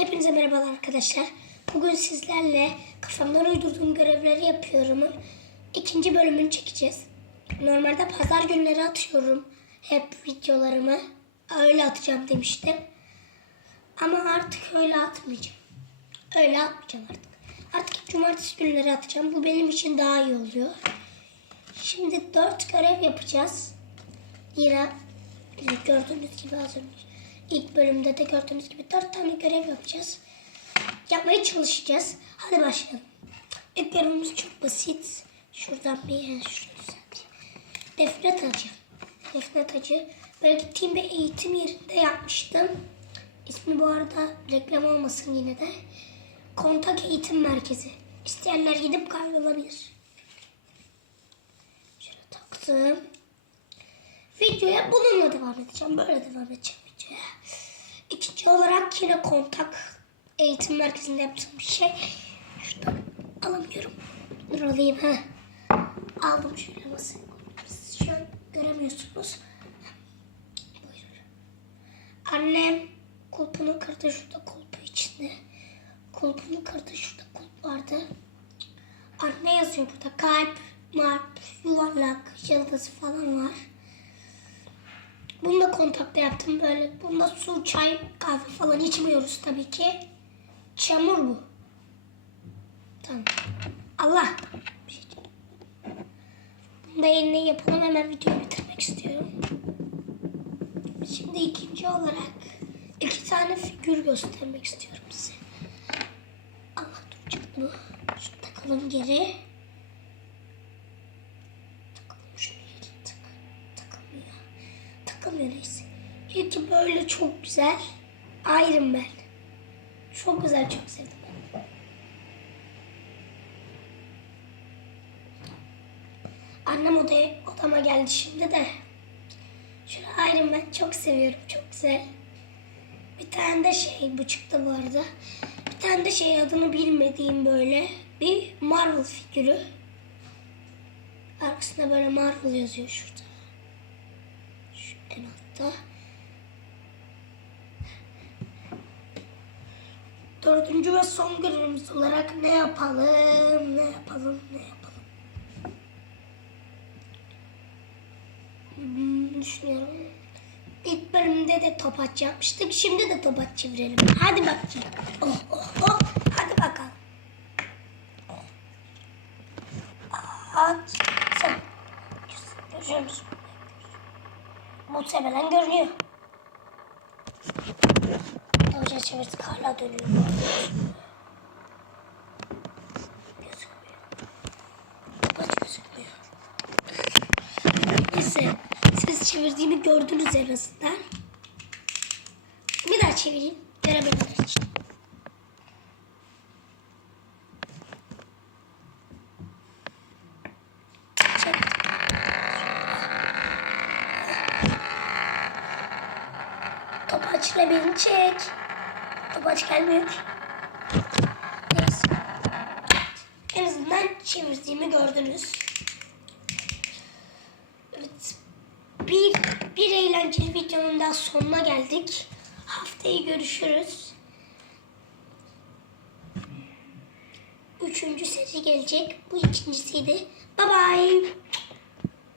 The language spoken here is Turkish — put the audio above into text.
Hepinize merhabalar arkadaşlar. Bugün sizlerle kafamdan uydurduğum görevleri yapıyorum. İkinci bölümünü çekeceğiz. Normalde pazar günleri atıyorum hep videolarımı. Öyle atacağım demiştim. Ama artık öyle atmayacağım. Öyle atmayacağım artık. Artık cumartesi günleri atacağım. Bu benim için daha iyi oluyor. Şimdi dört görev yapacağız. Yine gördüğünüz gibi az önce ilk bölümde de gördüğünüz gibi dört tane görev yapacağız. Yapmaya çalışacağız. Hadi başlayalım. İlk görevimiz çok basit. Şuradan bir şunu düzelteyim. Defne tacı. Defne tacı. Böyle gittiğim bir eğitim yerinde yapmıştım. İsmi bu arada reklam olmasın yine de. Kontak Eğitim Merkezi. İsteyenler gidip kaydolabilir. Şöyle taktım. Videoya bununla devam edeceğim. Böyle devam edeceğim. İkinci olarak yine kontak eğitim merkezinde yaptığım bir şey. Şuradan alamıyorum. Dur alayım ha. Aldım şöyle masaya şu an göremiyorsunuz. Buyurun. Annem kulpunu kırdı şurada kulpu içinde. Kulpunu kırdı şurada kulp vardı. Anne yazıyor burada kalp, marp, yuvarlak, yıldız falan var. Bunu kontakta yaptım böyle. Bunda su, çay, kahve falan içmiyoruz tabii ki. Çamur bu. Tamam. Allah. Şey. Bunu da yerine yapalım. Hemen videoyu bitirmek istiyorum. Şimdi ikinci olarak iki tane figür göstermek istiyorum size. Allah dur çıktı bu. Şunu takalım geri. Takalım şunu geri. Tak, takılmıyor. Neyse. İlki böyle çok güzel. Iron Man. Çok güzel çok sevdim. Annem odaya, odama geldi şimdi de. Şöyle Iron Man çok seviyorum. Çok güzel. Bir tane de şey bu çıktı bu arada. Bir tane de şey adını bilmediğim böyle bir Marvel figürü. Arkasında böyle Marvel yazıyor şurada. En altta. Dördüncü ve son görevimiz olarak ne yapalım, ne yapalım, ne yapalım. Hmm, düşünüyorum. İlk bölümde de top aç yapmıştık. Şimdi de top aç çevirelim. Hadi bakayım. Oh oh oh. Hadi bakalım. At. Muhtemelen görünüyor. Hoca çevirdik hala dönüyor. Gözükmüyor. Kaç gözükmüyor. Neyse. Siz çevirdiğimi gördünüz en azından. Bir daha çevireyim. Görebilirler için. Çevir. Topaçla beni çek. Topaç gelmiyor ki. Neyse. En azından çevirdiğimi gördünüz. Evet. Bir, bir eğlenceli videonun daha sonuna geldik. Haftaya görüşürüz. Üçüncü seri gelecek. Bu ikincisiydi. Bye bye.